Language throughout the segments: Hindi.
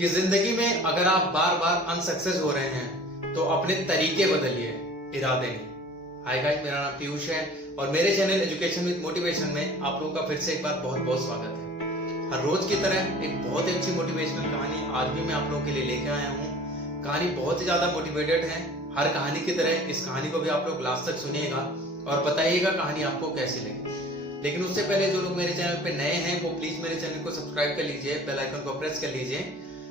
कि जिंदगी में अगर आप बार बार अनसक्सेस हो रहे हैं तो अपने तरीके बदलिए, इरादे नहीं। हाय गाइस, मेरा नाम पीयूष है और मेरे चैनल एजुकेशन विद मोटिवेशन में आप लोगों का फिर से एक बार बहुत बहुत स्वागत है। हर रोज की तरह एक बहुत ही अच्छी मोटिवेशनल कहानी आज भी मैं आप लोगों के लिए लेकर आया हूँ। कहानी बहुत ही ज्यादा मोटिवेटेड है। हर कहानी की तरह इस कहानी को भी आप लोग लास्ट तक सुनिएगा और बताइएगा कहानी आपको कैसी लगी। लेकिन उससे पहले जो लोग मेरे चैनल पे नए हैं वो प्लीज मेरे चैनल को सब्सक्राइब कर लीजिए, बेल आइकन को प्रेस कर लीजिए,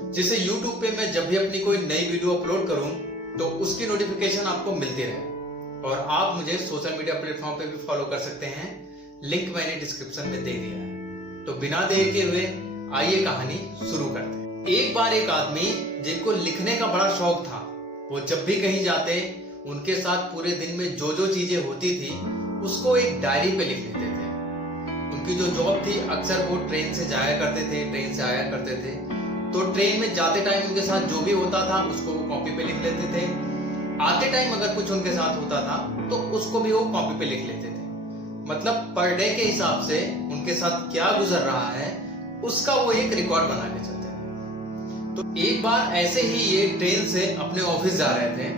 जिससे YouTube पे मैं जब भी अपनी कोई नई वीडियो अपलोड करूं तो उसकी नोटिफिकेशन आपको मिलती रहे। और आप मुझे सोशल मीडिया प्लेटफॉर्म पे भी फॉलो कर सकते हैं, लिंक मैंने डिस्क्रिप्शन में दे दिया है। तो बिना देर के हुए आइए कहानी शुरू करते हैं। एक बार एक आदमी जिनको लिखने का बड़ा शौक था, वो जब भी कहीं जाते उनके साथ पूरे दिन में जो जो चीजें होती थी उसको एक डायरी पे लिख लेते थे। उनकी जो जॉब थी, अक्सर वो ट्रेन से जाया करते थे, ट्रेन से आया करते थे, तो ट्रेन में जाते टाइम उनके साथ जो भी होता था उसको वो कॉपी पे लिख लेते थे। आते टाइम अगर कुछ उनके साथ होता था तो उसको भी वो कॉपी पे लिख लेते थे। मतलब पर डे के हिसाब से उनके साथ क्या गुजर रहा है उसका वो एक रिकॉर्ड बना के चलते थे। तो एक बार ऐसे ही ये ट्रेन से अपने ऑफिस जा रहे थे,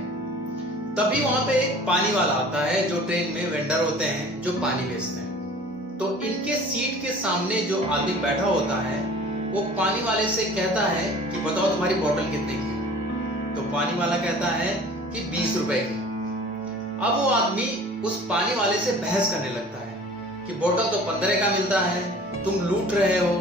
तभी वहां पे एक पानी वाला आता है। जो ट्रेन में वेंडर होते हैं जो पानी बेचते हैं, तो इनके सीट के सामने जो आदमी बैठा होता है वो पानी वाले से कहता है कि बताओ तुम्हारी बोतल कितने की है। तो पानी वाला कहता है कि 20 रुपए की। अब वो आदमी उस पानी वाले से बहस करने लगता है कि बोतल तो 15 का मिलता है, तुम लूट रहे हो,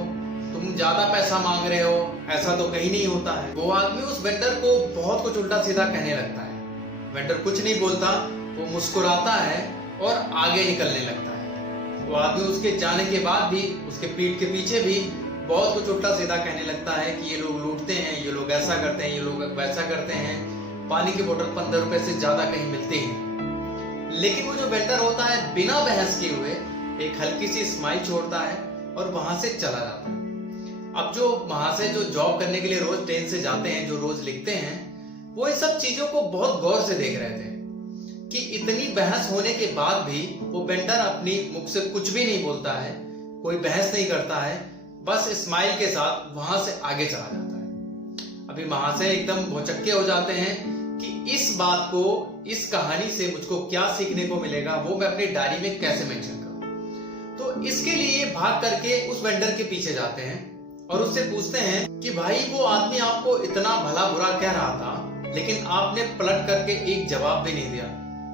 तुम ज्यादा पैसा मांग रहे हो, ऐसा तो कहीं नहीं होता है। वो आदमी उस वेंडर को बहुत कुछ उल्टा सीधा कहने लगता है। वेंडर कुछ नहीं बोलता, वो मुस्कुराता है और आगे निकलने लगता है। वो आदमी उसके जाने के बाद भी उसके पीठ के पीछे भी बहुत कुछ उल्टा सीधा कहने लगता है कि ये लोग लूटते हैं, ये लोग ऐसा करते हैं, ये लोग वैसा करते हैं, पानी की बोतल 15 रुपए से ज्यादा कहीं मिलती है। लेकिन वो जो वेंडर होता है बिना बहस किए हुए एक हल्की सी स्माइल छोड़ता है और वहां से चला जाता है। अब जो वहां से जो जॉब करने के लिए रोज ट्रेन से जाते हैं, जो रोज लिखते हैं, वो इन सब चीजों को बहुत गौर से देख रहे थे कि इतनी बहस होने के बाद भी वो वेंडर अपनी मुख से कुछ भी नहीं बोलता है, कोई बहस नहीं करता है, बस स्माइल के साथ वहां से आगे चला जाता है। अभी वहां से एकदम भौचक्के हो जाते हैं कि इस बात को, इस कहानी से मुझको क्या सीखने को मिलेगा, वो मैं अपनी डायरी में कैसे मेंशन करूं। तो इसके लिए भाग करके उस वेंडर के पीछे जाते हैं और उससे पूछते हैं कि भाई वो आदमी आपको इतना भला बुरा कह रहा था, लेकिन आपने पलट करके एक जवाब भी नहीं दिया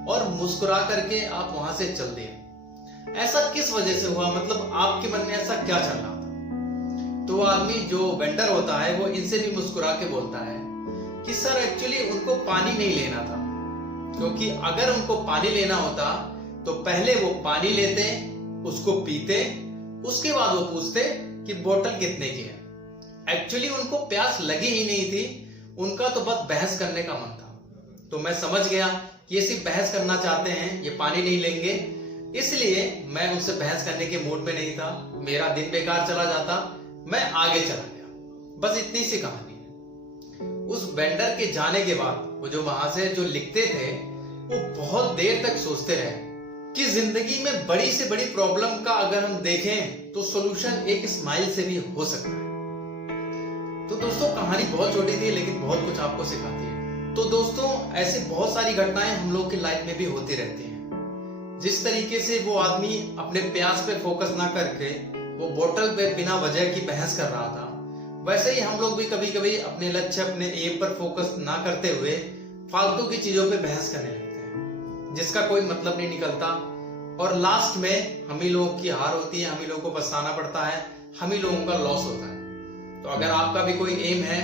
और मुस्कुरा करके आप वहां से चल दिए। ऐसा किस वजह से हुआ? मतलब आपके मन में ऐसा क्या चल रहा था? तो वो आदमी जो वेंडर होता है वो इनसे भी मुस्कुरा के बोलता है कि सर एक्चुअली उनको पानी नहीं लेना था, क्योंकि अगर उनको पानी लेना होता तो पहले वो पानी लेते, उसको पीते, उसके बाद वो पूछते कि बोतल कितने की है। एक्चुअली उनको प्यास लगी ही नहीं थी, उनका तो बस बहस करने का मन था। तो मैं समझ गया कि ये सिर्फ बहस करना चाहते हैं, ये पानी नहीं लेंगे, इसलिए मैं उनसे बहस करने के मूड में नहीं था। मेरा दिन बेकार चला जाता, मैं आगे चला गया। बस इतनी सी कहानी है। उस वेंडर के जाने के बाद वो जो वहां से जो लिखते थे वो बहुत देर तक सोचते रहे कि जिंदगी में बड़ी से बड़ी प्रॉब्लम का अगर हम देखें तो सॉल्यूशन एक स्माइल से भी हो सकता है। तो दोस्तों कहानी बहुत छोटी थी लेकिन बहुत कुछ आपको सिखाती है। तो दोस्तों ऐसे बहुत सारी घटनाएं हम लोग की लाइफ में भी होती रहती हैं। जिस तरीके से वो आदमी अपने प्यास पे फोकस ना करके वो बोतल पे बिना वजह की बहस कर रहा था, वैसे ही हम लोग भी कभी कभी अपने लक्ष्य, अपने एम पर फोकस ना करते हुए फालतू की चीजों पे बहस करने लगते हैं, जिसका कोई मतलब नहीं निकलता और लास्ट में हम ही लोगों की हार होती है, हम ही लोगों को पछताना पड़ता है, हम ही लोगों का लॉस होता है। तो अगर आपका भी कोई एम है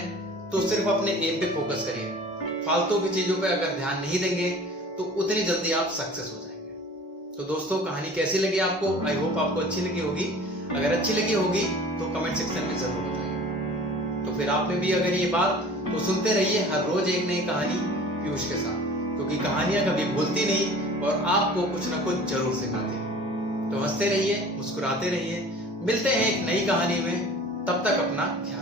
तो सिर्फ अपने एम पे फोकस करिए। फालतू की चीजों पे अगर ध्यान नहीं देंगे तो उतनी जल्दी आप सक्सेस हो जाएंगे। तो दोस्तों कहानी कैसी लगी आपको? आई होप आपको अच्छी लगी होगी। अगर अच्छी लगी होगी तो कमेंट सेक्शन में जरूर बताइए। तो फिर आपने भी अगर ये बात तो सुनते रहिए हर रोज एक नई कहानी पीयूष के साथ, क्योंकि कहानियां कभी भूलती नहीं और आपको कुछ ना कुछ जरूर सिखाती है। तो हंसते रहिए, मुस्कुराते रहिए। मिलते हैं एक नई कहानी में, तब तक अपना ख्याल